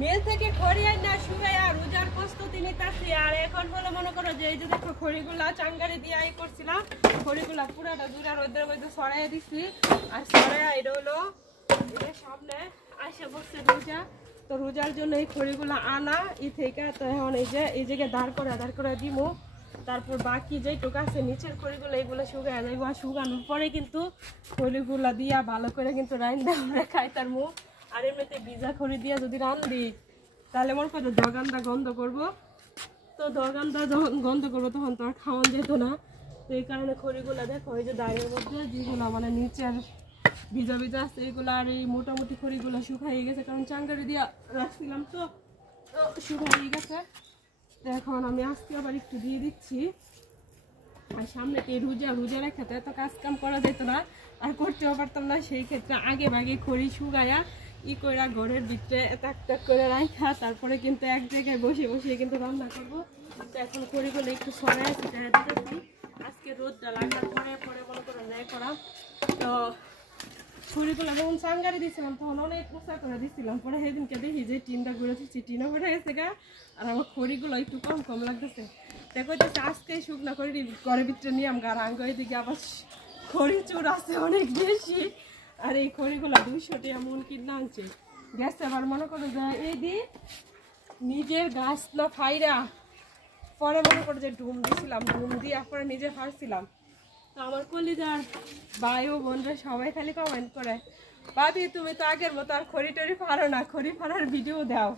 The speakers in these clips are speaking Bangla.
মিল থেকে খড়ি আইনা শুকাইয়া রোজার প্রস্তুতি নিতেছি। আর এখন হলো মনে করো যে এই যে দেখো খড়িগুলা চাঙ্গারি দিয়ে করছিলাম, খড়িগুলা পুরাটা দূরা রোদের মধ্যে ছড়াইয়া দিছি। আর ছড়াইয়া এটা হলো এটার সামনে আসে বসছে রোজা, তো রোজার জন্য এই খড়িগুলা আনা থেকে। তো এখন এই যে এই জায়গায় দাঁড় করে দিব। তারপর বাকি যেটুকু আছে নিচের খড়িগুলো এগুলো শুকাইয়া যাইব। আর শুকানোর পরে কিন্তু খড়িগুলা দিয়া ভালো করে কিন্তু রাইন্দা আমরা খাই তার মুখ। আর এমনিতে ভিজা খড়ি দিয়ে যদি রান্ধি তাহলে মনে করো দরগানটা গন্ধ করবো, তো দরগানটা যখন গন্ধ করবো তখন তো আর খাওয়ান যেত না। তো এই কারণে খড়িগুলো দেখো এই যে দাঁড়ের মধ্যে যেগুলো মানে নিচের ভিজা ভিজা আছে এগুলো, আর এই মোটামুটি খড়িগুলো শুকাইয়ে গেছে কারণ চাঙ্গারি দিয়ে রাখছিলাম, তো শুকাইয়ে গেছে। তো এখন আমি আজকে আবার একটু দিয়ে দিচ্ছি। আর সামনে তো রোজা রেখে তো এত কাজ কাম করা যেত না, আর করতেও পারতাম না। সেই ক্ষেত্রে আগে ভাগে খড়ি শুকাইয়া কইরা ঘরের ভিতরে একটা করে রাখা, তারপরে কিন্তু এক জায়গায় বসে বসে কিন্তু রান্না করবো। তো এখন খড়িগুলো একটু সরাই ছিটাই দিতেছি। আজকে রোদটা লাগার পরে পরে মনে করো যাই করা। তো খড়িগুলো যখন চাঙ্গারি দিয়েছিলাম তখন অনেক উঁচা করে দিচ্ছিলাম, পরে সেদিনকে দেখি যে টিনটা ঘুরে দিচ্ছি, টিনও ঘুরে গেছে গা। আর আমার খড়িগুলো একটু কম কম লাগতেছে। দেখো আজকে শুকনা খড়ি ঘরের ভিতরে নিয়ে আমি আঙ্গ এদিকে আবার খড়ি চোর আছে অনেক বেশি। আর এই খড়িগুলো 200 টাকা মন কিনে আনছে গেছে। আবার মনে করো যে এই দি নিজের গাছ না ফাইরা পরে মনে করো যে ডুম দিয়েছিলাম, ডুম দিয়ে পরে নিজে ফাড়ছিলাম। তো আমার কলিজার ভাই ও বোনরা সবাই খালি কমেন্ট করে, ভাবি তুমি তো আগের মতো আর খড়ি টড়ি ফাড়ো না, খড়ি ফাড়ার ভিডিও দাও।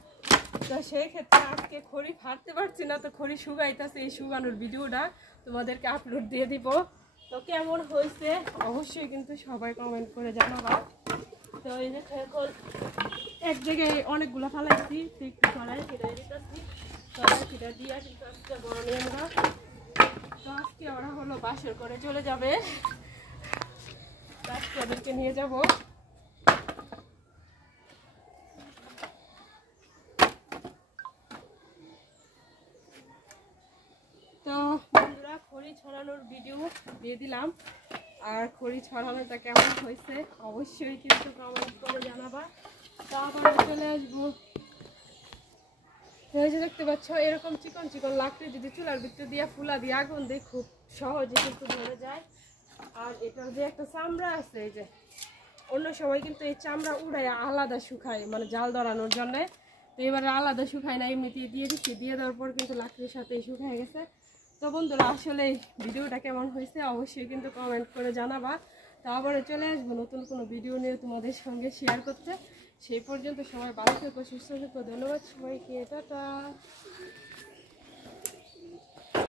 তো সেই ক্ষেত্রে আজকে খড়ি ফাড়তে পারছি না, তো খড়ি শুকাইতেছে, এই শুকানোর ভিডিওটা তোমাদেরকে আপলোড দিয়ে দিব। তো কেমন হয়েছে অবশ্যই কিন্তু সবাই কমেন্ট করে জানাবা। তো এই যে এখন এক জায়গায় অনেকগুলো ফালাইছি, একটু ছড়াই ছিটাই দিতেছি, ছড়াই ছিটা দিয়ে কিন্তু আজকে গরমে আমরা। তো আজকে ওরা হলো বাসর করে চলে যাবে, আজকে ওদেরকে নিয়ে যাব। তো বন্ধুরা খড়ি ছড়ানোর ভিডিও দিয়ে দিলাম, আর খড়ি ছড়ানোটা কেমন হয়েছে অবশ্যই কিন্তু কমেন্ট করে জানাবা। তা আবার চলে আসবো। এই যে দেখতে পাচ্ছ এরকম চিকন চিকন লাকড়ি যদি চুলার ভিতরে দিয়ে ফুলা দিয়ে আগুন দিয়ে খুব সহজে কিন্তু ধরে যায়। আর এটার যে একটা চামড়া আছে, এই যে অন্য সময় কিন্তু এই চামড়া উড়াই আলাদা শুকায় মানে জাল ধরানোর জন্য। তো এবারে আলাদা শুকায় না, এমনিতে দিয়ে দিচ্ছি, দিয়ে দেওয়ার পর কিন্তু লাকড়ির সাথে শুকায় গেছে। তো বন্ধুরা আসলে ভিডিওটা কেমন হয়েছে অবশ্যই কিন্তু কমেন্ট করে জানাবা। তো আবারও চলে আসবো নতুন কোনো ভিডিও নিয়ে তোমাদের সঙ্গে শেয়ার করতে। সেই পর্যন্ত সবাই ভালো থেকো, সুস্থ থেকো। ধন্যবাদ সবাইকে, টাটা।